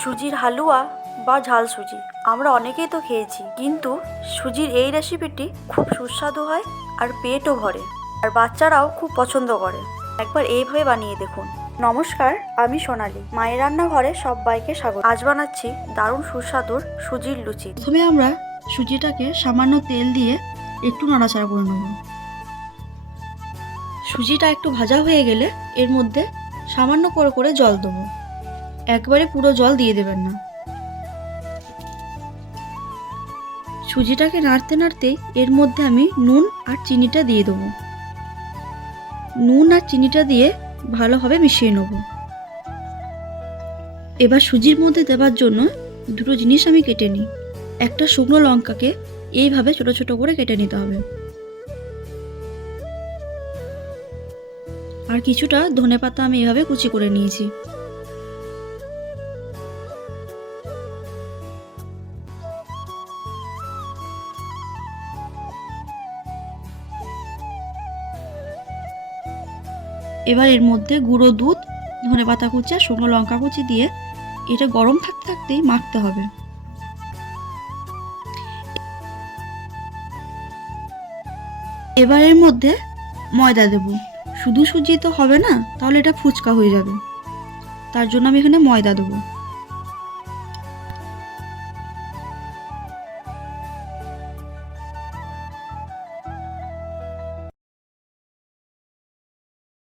সুজির হালুয়া বা ঝাল সুজি। আমরা অনেকেই তো খেয়েছি, কিন্তু সুজির এই রেসিপিটি খুব সুস্বাদু হয় আর পেটও ভরে। আর বাচ্চারাও খুব পছন্দ করে। একবার এইভাবে বানিয়ে দেখুন। নমস্কার, আমি সোনালি। মায়ের রান্নাঘরে সবাইকে স্বাগত। আজ বানাচ্ছি দারুণ সুস্বাদুর সুজির লুচি। প্রথমে আমরা সুজিটাকে সামান্য তেল দিয়ে একটু নাড়াচাড়া করে নেব। সুজিটা একটু ভাজা হয়ে গেলে এর মধ্যে সামান্য করে করে জল দেবো। একবারে পুরো জল দিয়ে দেবেন না। সুজিটাকে নাড়তে নাড়তে এর মধ্যে আমি নুন আর চিনিটা দিয়ে দেবো। নুন আর চিনিটা দিয়ে ভালোভাবে মিশিয়ে নেব। এবার সুজির মধ্যে দেওয়ার জন্য দুটো জিনিস আমি কেটে নিই। একটা শুকনো লঙ্কাকে এইভাবে ছোট ছোট করে কেটে নিতে হবে। আর কিছুটা ধনেপাতা আমি এভাবে কুচি করে নিয়েছি। এবার এর মধ্যে গুঁড়ো দুধ, ধনে পাতা কুচি আর শুকনো লঙ্কা কুচি দিয়ে এটা গরম থাকতে থাকতেই মাখতে হবে। এবার এর মধ্যে ময়দা দেব। শুধু সুজি তো হবে না, তাহলে এটা ফুচকা হয়ে যাবে। তার জন্য আমি এখানে ময়দা দেবো।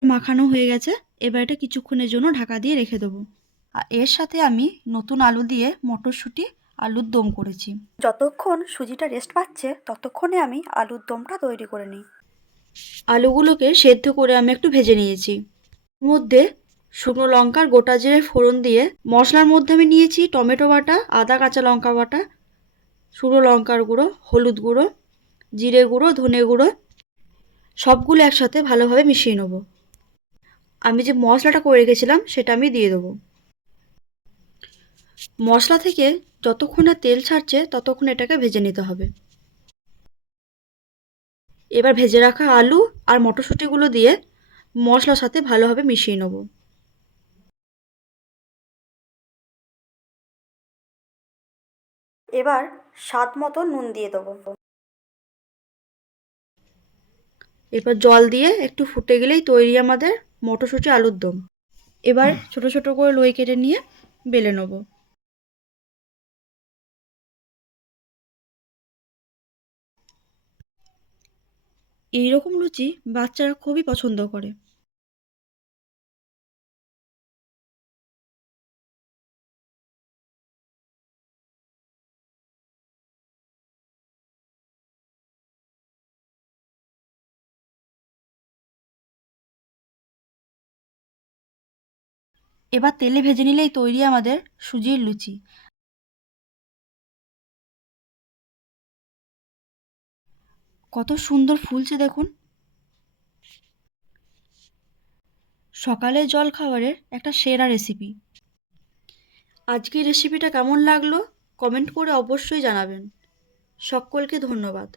মাখানো হয়ে গেছে এবার এটা কিছুক্ষণের জন্য ঢাকা দিয়ে রেখে দেবো। আর এর সাথে আমি নতুন আলু দিয়ে মটরশুঁটি আলুর দম করেছি। যতক্ষণ সুজিটা রেস্ট পাচ্ছে ততক্ষণে আমি আলুর দমটা তৈরি করে নিই। আলুগুলোকে সেদ্ধ করে আমি একটু ভেজে নিয়েছি। মধ্যে শুকনো লঙ্কার গোটা জিরে ফোড়ন দিয়ে মশলার মধ্যে আমি নিয়েছি টমেটো বাটা আদা কাঁচা লঙ্কা বাটা শুকনো লঙ্কার গুঁড়ো হলুদ গুঁড়ো জিরে গুঁড়ো ধনে গুঁড়ো সবগুলো একসাথে ভালোভাবে মিশিয়ে নেব। আমি যে মশলাটা করে রেখেছিলাম সেটা আমি দিয়ে দেবো। মশলা থেকে যতক্ষণ না তেল ছাড়ছে ততক্ষণ এটাকে ভেজে নিতে হবে। এবার ভেজে রাখা আলু আর মটরশুঁটিগুলো দিয়ে মশলার সাথে ভালোভাবে মিশিয়ে নেব। এবার স্বাদ মতো নুন দিয়ে দেবো। এরপর জল দিয়ে একটু ফুটে গেলেই তৈরি আমাদের মটরশুঁটি আলুর দম। এবার ছোট ছোট করে লই কেটে নিয়ে বেলে নেব। এইরকম লুচি বাচ্চারা খুবই পছন্দ করে। এবার তেলে ভেজে নিলেই তৈরি আমাদের সুজির লুচি। কত সুন্দর ফুলছে দেখুন। সকালে জল খাবারের একটা সেরা রেসিপি আজকের রেসিপিটা কেমন লাগল? কমেন্ট করে অবশ্যই জানাবেন। সকলকে ধন্যবাদ।